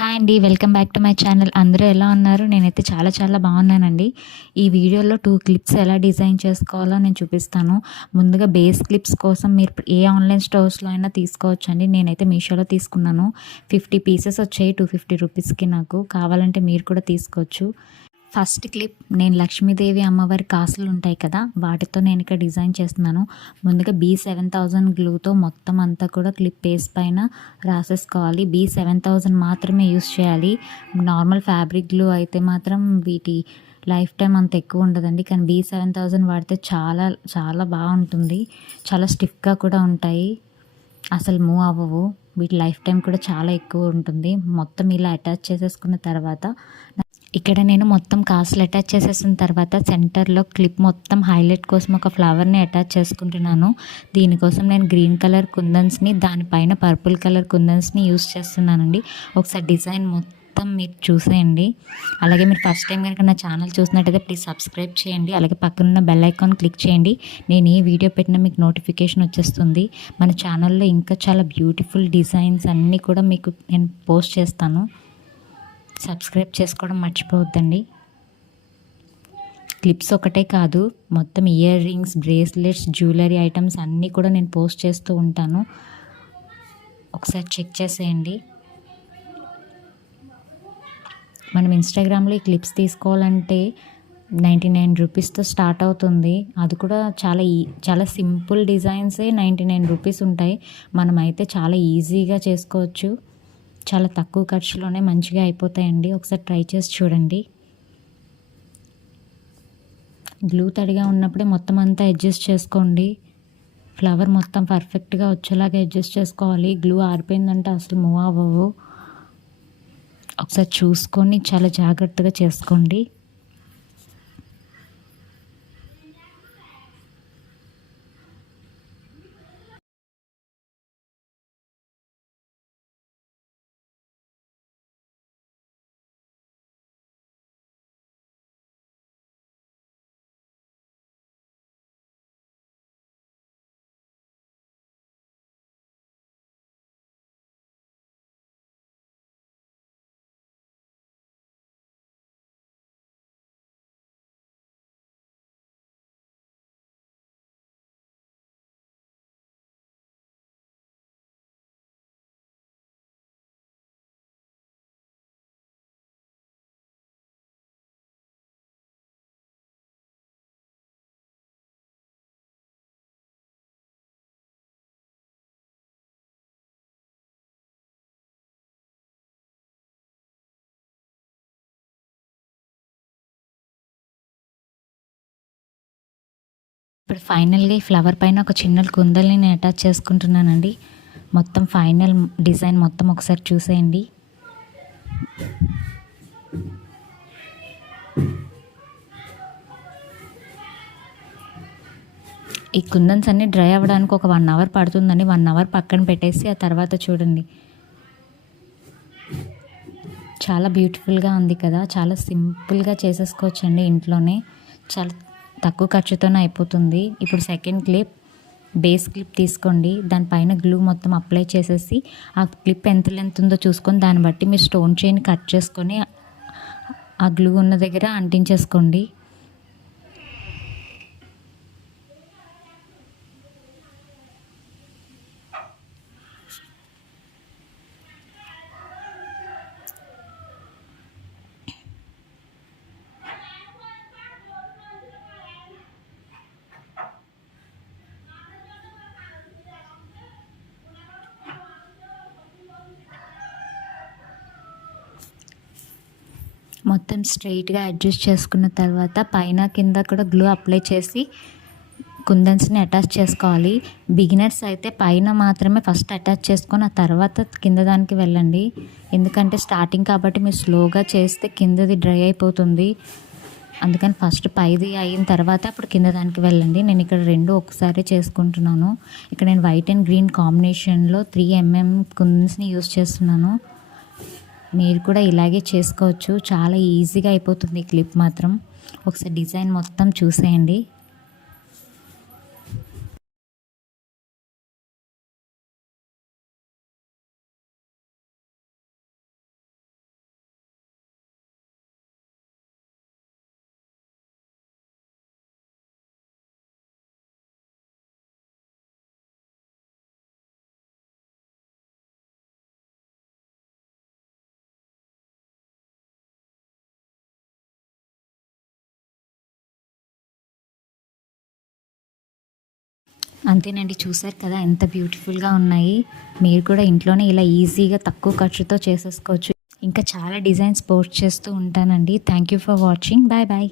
Hi అండి. Welcome back to my channel. అందరూ ఎలా ఉన్నారు? నేనైతే చాలా చాలా బాగున్నానండి. ఈ వీడియోలో 2 క్లిప్స్ ఎలా డిజైన్ చేసుకోవాలో నేను చూపిస్తాను. ముందుగా బేస్ క్లిప్స్ కోసం మీరు ఏ ఆన్‌లైన్ స్టోర్స్‌లో అయినా తీసుకోవచ్చండి. నేనైతే మీషోలో తీసుకున్నాను. 50 పీసెస్ వచ్చాయి 250 రూపీస్‌కి నాకు. కావాలంటే మీరు కూడా తీసుకోవచ్చు. ఫస్ట్ క్లిప్ నేను లక్ష్మీదేవి అమ్మవారి కాసులు ఉంటాయి కదా, వాటితో నేను ఇక్కడ డిజైన్ చేస్తున్నాను. ముందుగా B7000 గ్లూతో మొత్తం అంతా కూడా క్లిప్ పేస్ పైన రాసేసుకోవాలి. B7000 మాత్రమే యూస్ చేయాలి. నార్మల్ ఫ్యాబ్రిక్ గ్లూ అయితే మాత్రం వీటి లైఫ్ టైం అంత ఎక్కువ ఉండదండి. కానీ B7000 వాడితే చాలా చాలా బాగుంటుంది. చాలా స్టిఫ్గా కూడా ఉంటాయి, అసలు మూవ్ అవ్వవు. వీటి లైఫ్ టైం కూడా చాలా ఎక్కువ ఉంటుంది. మొత్తం ఇలా అటాచ్ చేసేసుకున్న తర్వాత ఇక్కడ నేను మొత్తం కాసులు అటాచ్ చేసేసిన తర్వాత సెంటర్లో క్లిప్ మొత్తం హైలైట్ కోసం ఒక ఫ్లవర్ని అటాచ్ చేసుకుంటున్నాను. దీనికోసం నేను గ్రీన్ కలర్ కుందన్స్ని, దానిపైన పర్పుల్ కలర్ కుందన్స్ని యూస్ చేస్తున్నానండి. ఒకసారి డిజైన్ మొత్తం మీరు చూసేయండి. అలాగే మీరు ఫస్ట్ టైం కనుక నా ఛానల్ చూసినట్టయితే ప్లీజ్ సబ్స్క్రైబ్ చేయండి. అలాగే పక్కనున్న బెల్ ఐకాన్ క్లిక్ చేయండి. నేను ఏ వీడియో పెట్టినా మీకు నోటిఫికేషన్ వచ్చేస్తుంది. మన ఛానల్లో ఇంకా చాలా బ్యూటిఫుల్ డిజైన్స్ అన్నీ కూడా మీకు నేను పోస్ట్ చేస్తాను. సబ్స్క్రైబ్ చేసుకోవడం మర్చిపోవద్దండి. క్లిప్స్ ఒకటే కాదు, మొత్తం ear rings, bracelets, jewellery items అన్నీ కూడా నేను పోస్ట్ చేస్తూ ఉంటాను. ఒకసారి చెక్ చేసేయండి. మనం ఇన్స్టాగ్రామ్లో ఈ క్లిప్స్ తీసుకోవాలంటే 99 రూపీస్తో స్టార్ట్ అవుతుంది. అది కూడా చాలా సింపుల్ డిజైన్సే 99 రూపీస్ ఉంటాయి. మనమైతే చాలా ఈజీగా చేసుకోవచ్చు. చాలా తక్కువ ఖర్చులోనే మంచిగా అయిపోతాయండి. ఒకసారి ట్రై చేసి చూడండి. గ్లూ తడిగా ఉన్నప్పుడే మొత్తం అంతా అడ్జస్ట్ చేసుకోండి. ఫ్లవర్ మొత్తం పర్ఫెక్ట్గా వచ్చేలాగా అడ్జస్ట్ చేసుకోవాలి. గ్లూ ఆరిపోయిందంటే అసలు మూవ్ అవ్వవు. ఒకసారి చూసుకొని చాలా జాగ్రత్తగా చేసుకోండి. ఇప్పుడు ఫైనల్గా ఈ ఫ్లవర్ పైన ఒక చిన్న కుందల్ని నేను అటాచ్ చేసుకుంటున్నానండి. మొత్తం ఫైనల్ డిజైన్ మొత్తం ఒకసారి చూసేయండి. ఈ కుందన్స్ అన్నీ డ్రై అవ్వడానికి ఒక 1 అవర్ పడుతుందండి. 1 అవర్ పక్కన పెట్టేసి ఆ తర్వాత చూడండి. చాలా బ్యూటిఫుల్గా ఉంది కదా. చాలా సింపుల్గా చేసేసుకోవచ్చండి ఇంట్లోనే. చాలా తక్కువ ఖర్చుతోనే అయిపోతుంది. ఇప్పుడు సెకండ్ క్లిప్, బేస్ క్లిప్ తీసుకోండి. దానిపైన గ్లూ మొత్తం అప్లై చేసేసి ఆ క్లిప్ ఎంత లెంత్ ఉందో చూసుకొని దాన్ని బట్టి మీరు స్టోన్ చైన్ కట్ చేసుకొని ఆ గ్లూ ఉన్న దగ్గర అంటించేసుకోండి. మొత్తం స్ట్రైట్గా అడ్జస్ట్ చేసుకున్న తర్వాత పైన కింద కూడా గ్లూ అప్లై చేసి కుందన్స్ని అటాచ్ చేసుకోవాలి. బిగినర్స్ అయితే పైన మాత్రమే ఫస్ట్ అటాచ్ చేసుకొని ఆ తర్వాత కింద దానికి వెళ్ళండి. ఎందుకంటే స్టార్టింగ్ కాబట్టి మీరు స్లోగా చేస్తే కిందది డ్రై అయిపోతుంది. అందుకని ఫస్ట్ పైది అయిన తర్వాత అప్పుడు కింద దానికి వెళ్ళండి. నేను ఇక్కడ రెండు ఒకసారి చేసుకుంటున్నాను. ఇక్కడ నేను వైట్ అండ్ గ్రీన్ కాంబినేషన్లో 3mm కుందన్స్ని యూస్ చేస్తున్నాను. మీరు కూడా ఇలాగే చేసుకోవచ్చు. చాలా ఈజీగా అయిపోతుంది ఈ క్లిప్ మాత్రం. ఒకసారి డిజైన్ మొత్తం చూసేయండి. అంతేనండి, చూసారు కదా ఎంత బ్యూటిఫుల్గా ఉన్నాయి. మీరు కూడా ఇంట్లోనే ఇలా ఈజీగా తక్కువ ఖర్చుతో చేసేసుకోవచ్చు. ఇంకా చాలా డిజైన్స్ పోస్ట్ చేస్తూ ఉంటానండి. Thank you for watching. Bye bye.